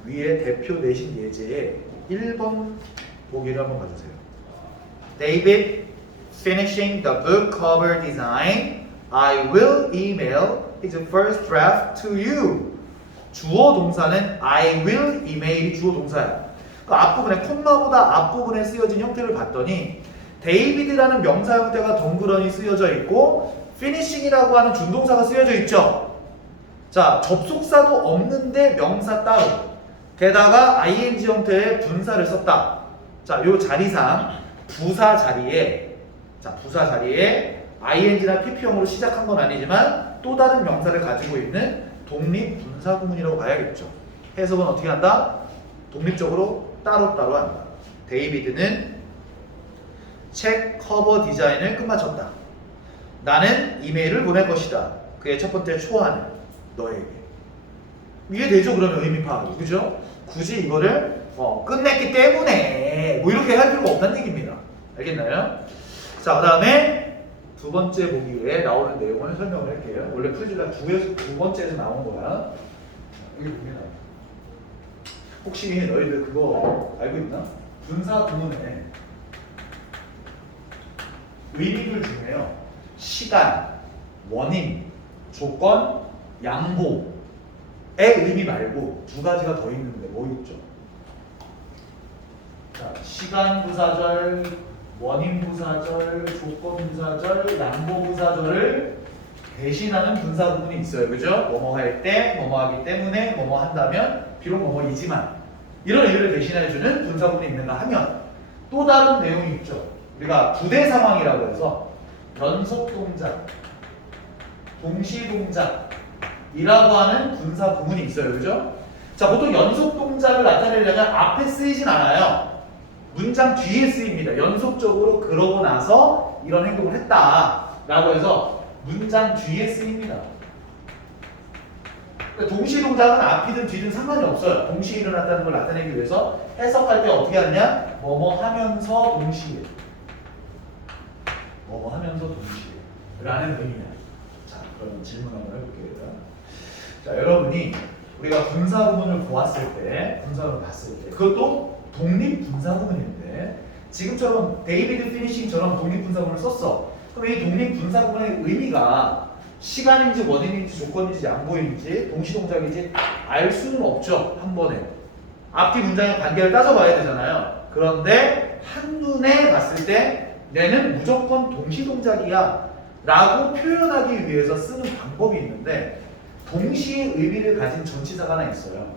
위에 대표 내신 예제에 1번 보기를 한번 봐주세요. David finishing the book cover design. I will email his first draft to you. 주어 동사는 I will email이 주어 동사야. 그 앞부분에 콤마보다 앞부분에 쓰여진 형태를 봤더니 데이비드라는 명사 형태가 덩그러니 쓰여져 있고 finishing이라고 하는 준동사가 쓰여져 있죠. 자, 접속사도 없는데 명사 따로 게다가 ing 형태의 분사를 썼다. 자, 요 자리상 부사 자리에 ing나 pp형으로 시작한 건 아니지만 또 다른 명사를 가지고 있는 독립 분사 구문이라고 봐야겠죠. 해석은 어떻게 한다? 독립적으로 따로따로 한다. 데이비드는 책 커버 디자인을 끝마쳤다. 나는 이메일을 보낼 것이다. 그의 첫 번째 초안은 너에게. 이해되죠? 그러면 의미 파악이. 그죠? 굳이 이거를 끝냈기 때문에 뭐 이렇게 할 필요가 없다는 얘기입니다. 알겠나요? 자, 그 다음에 두 번째 보기에 나오는 내용을 설명을 할게요. 원래 풀이가 두 번째에서 나온 거야. 여기 보면 혹시 너희들 그거 알고 있나? 분사 구문에 의미들 중에요. 시간, 원인, 조건, 양보의 의미 말고 두 가지가 더 있는데 뭐 있죠? 자, 시간 부사절, 원인 부사절, 조건 부사절, 양보 부사절을 대신하는 분사 구문이 있어요. 그죠? 뭐뭐 할 때, 뭐뭐 하기 때문에, 뭐뭐 한다면, 비록 뭐뭐이지만 이런 의미를 대신해주는 분사 구문이 있는가 하면 또 다른 내용이 있죠. 우리가 부대 상황이라고 해서 연속 동작, 동시 동작이라고 하는 분사 구문이 있어요. 그죠? 자, 보통 연속 동작을 나타내려면 앞에 쓰이진 않아요. 문장 뒤에 쓰입니다. 연속적으로 그러고 나서 이런 행동을 했다라고 해서 문장 뒤에 쓰입니다. 동시 동작은 앞이든 뒤든 상관이 없어요. 동시에 일어났다는 걸 나타내기 위해서 해석할 때 어떻게 하느냐? 뭐뭐 하면서 동시에, 뭐뭐 하면서 동시에 라는 의미야. 자, 그럼 질문 한번 해볼게요. 자, 여러분이 우리가 분사 구문을 보았을 때, 분사를 봤을 때 그것도 독립 분사 구문인데 지금처럼 데이비드 피니싱처럼 독립 분사 구문을 썼어. 그럼 이 독립 분사 구문의 의미가 시간인지 원인인지 조건인지 양보인지 동시동작인지 알 수는 없죠. 한 번에 앞뒤 문장의 관계를 따져봐야 되잖아요. 그런데 한눈에 봤을 때 얘는 무조건 동시동작이야 라고 표현하기 위해서 쓰는 방법이 있는데 동시의 의미를 가진 전치사가 하나 있어요.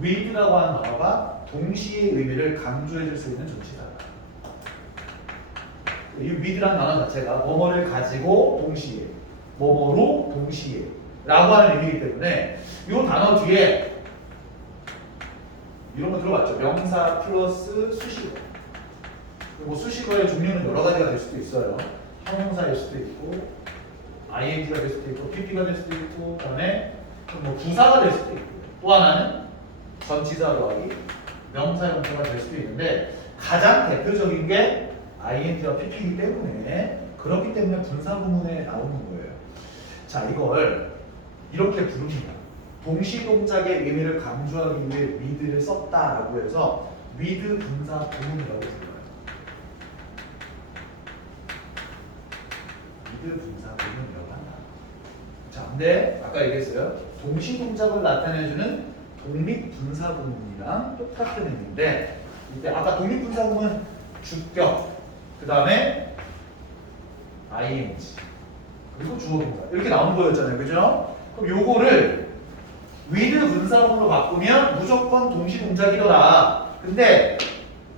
with라고 하는 단어가 동시의 의미를 강조해 줄 수 있는 전치사다. 이 with라는 단어 자체가 뭐뭐를 가지고 동시에, 뭐뭐로 동시에 라고 하는 의미이기 때문에 이 단어 뒤에 이런 거 들어봤죠? 명사 플러스 수식어. 그리고 수식어의 종류는 여러 가지가 될 수도 있어요. 형용사일 수도 있고 ing가 될 수도 있고 pp가 될 수도 있고 그다음에 뭐 부사가 될 수도 있고 또 하나는 전치사 더하기 명사 형태가 될 수도 있는데 가장 대표적인 게 ing와 pp이기 때문에 그렇기 때문에 분사 구문에 나오는 거예요. 자, 이걸 이렇게 부릅니다. 동시 동작의 의미를 강조하기 위해 with를 썼다라고 해서 with 분사 구문이라고 불러요. with 분사 구문이라고 한다. 자, 근데 아까 얘기했어요. 동시 동작을 나타내주는 독립 분사 구문이랑 똑같은 의미인데 이때 아까 독립 분사 구문은 주격, 그 다음에 ing 그리고 주어 동사 이렇게 나오는 거였잖아요. 그죠? 그럼 요거를 with 분사구문으로 바꾸면 무조건 동시 동작이더라. 근데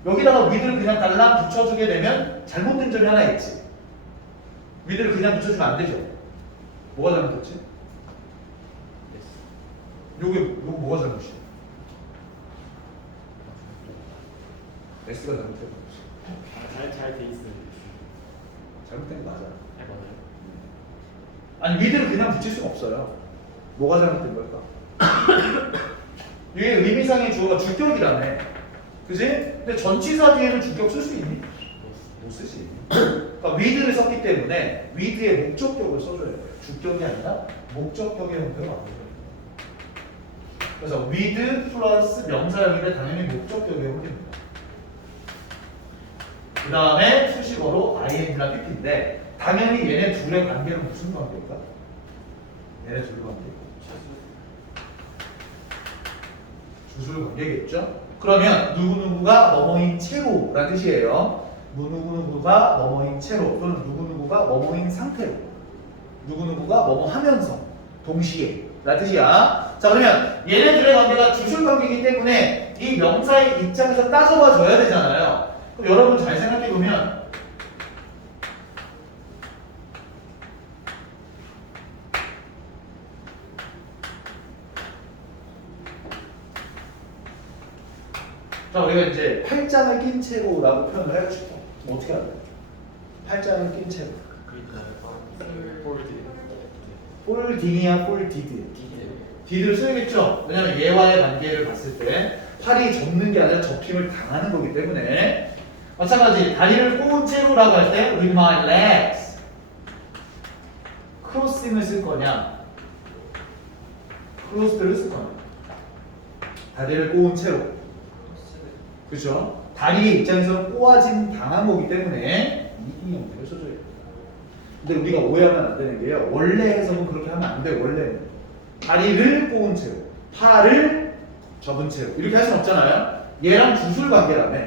여기다가 with를 그냥 달랑 붙여주게 되면 잘못된 점이 하나 있지. with를 그냥 붙여주면 안 되죠. 뭐가 잘못됐지? 요거 뭐가 잘못이야? X가 잘못된 거. 잘돼 있어요. 잘못된 거 맞아. 네, 맞아요. 아니 위드를 그냥 붙일 수가 없어요. 뭐가 잘못된 걸까? 이게 의미상의 주어가 주격이라네. 그지? 근데 전치사 뒤에는 주격 쓸 수 있니? 못 쓰지. 그러니까 위드를 썼기 때문에 위드의 목적격을 써줘야 돼요. 주격이 아니라 목적격의 형태로 만들어요. 그래서 with 플러스 명사형인데 당연히 목적격의 형태입니다. 그 다음에 수식어로 ing랑 pp인데 당연히 얘네 둘의 관계는 무슨 관계일까? 얘네 둘의 관계. 주술 관계겠죠? 그러면 누구누구가 뭐뭐인 채로라는 뜻이에요. 누구누구가 뭐뭐인 채로 또는 누구누구가 뭐뭐인 상태로 누구누구가 뭐뭐 하면서 동시에 라는 뜻이야. 자 그러면 얘네들의 관계가 주술 관계이기 때문에 이 명사의 입장에서 따져봐 줘야 되잖아요. 그럼 여러분 잘 생각해보면 자 우리가 이제 팔짱을 낀 채로라고 표현을 해보고 싶어. 그럼 어떻게 할까요? 팔짱을 낀 채로. 폴딩이야 폴디드. 디드를 써야겠죠? 왜냐면 얘와의 관계를 봤을 때 팔이 접는 게 아니라 접힘을 당하는 거기 때문에 마찬가지 다리를 꼬은 채로라고 할 때 with my legs 크로싱을 쓸 거냐 크로스를 쓸 거냐 다리를 꼬은 채로 그죠? 다리의 입장에서 꼬아진 당한 거기 때문에 이 형태를 써줘야 돼요. 근데 우리가 오해하면 안 되는 게요. 원래 해석은 그렇게 하면 안 돼요. 원래는 다리를 꼬은 채로, 팔을 접은 채로 이렇게 할 수는 없잖아요. 얘랑 주술 관계라며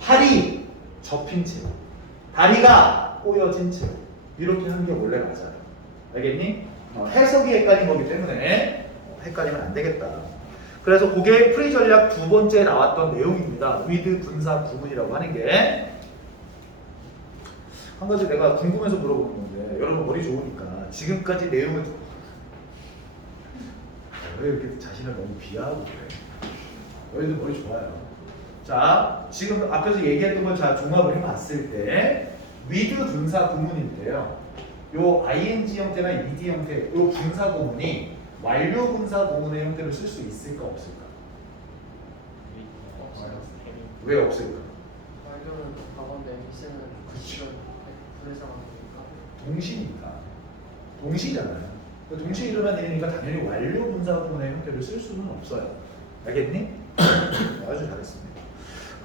팔이 접힌 채로, 다리가 꼬여진 채로 이렇게 하는 게 원래 맞아요. 알겠니? 해석이 헷갈린 거기 때문에 헷갈리면 안 되겠다. 그래서 그게 프리 전략 두 번째 나왔던 내용입니다. with 분사 구문이라고 하는 게 한 가지 내가 궁금해서 물어보는 건데 여러분 머리 좋으니까 지금까지 내용을 듣고 왜 이렇게 자신을 너무 비하하고 그래? 너희들 머리 좋아요. 자 지금 앞에서 얘기했던 걸 잘 종합을 해봤을 때 with 분사 구문인데요. 요 ing 형태나 ed 형태 요 분사 구문이 완료 분사 구문의 형태를 쓸 수 있을까 없을까? 왜 없을까? 완료는 과거인데 미세는 그쵸. 불해상황이니까. 동시니까 동시잖아요. 동시 일어난 일이니까 당연히 완료 분사 구문의 형태를 쓸 수는 없어요. 알겠니? 아주 잘했습니다.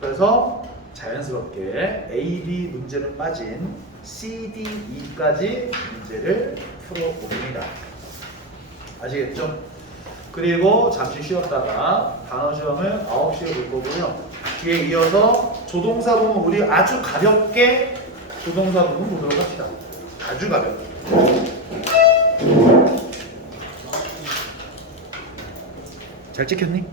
그래서 자연스럽게 A, B 문제는 빠진 C, D, E까지 문제를 풀어봅니다. 아시겠죠? 그리고 잠시 쉬었다가 단어 시험을 9시에 볼 거고요. 뒤에 이어서 조동사 부분 우리 아주 가볍게 조동사 부분 보도록 합시다. 아주 가볍게. 잘 찍혔니?